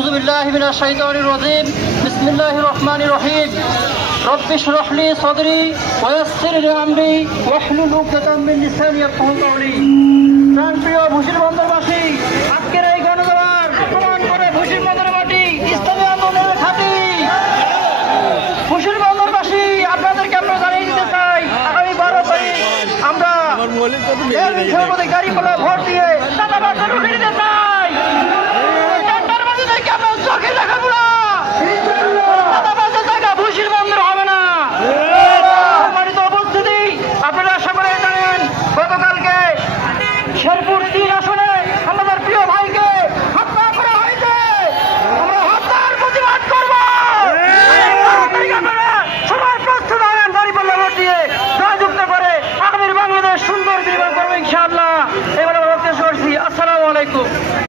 আউযু বিল্লাহি মিনাশ শাইতানির রাজিম বিসমিল্লাহির রহমানির রহিম রব্বি ইশরাহ লি সাদরি ওয়া ইয়াসসির লি আমরি ওয়াহলুল উকদাতাম মিন লিসানি ইয়াফকাহু কাওলি। প্রাণপ্রিয় ভূষির বন্দরবাসী, আজকের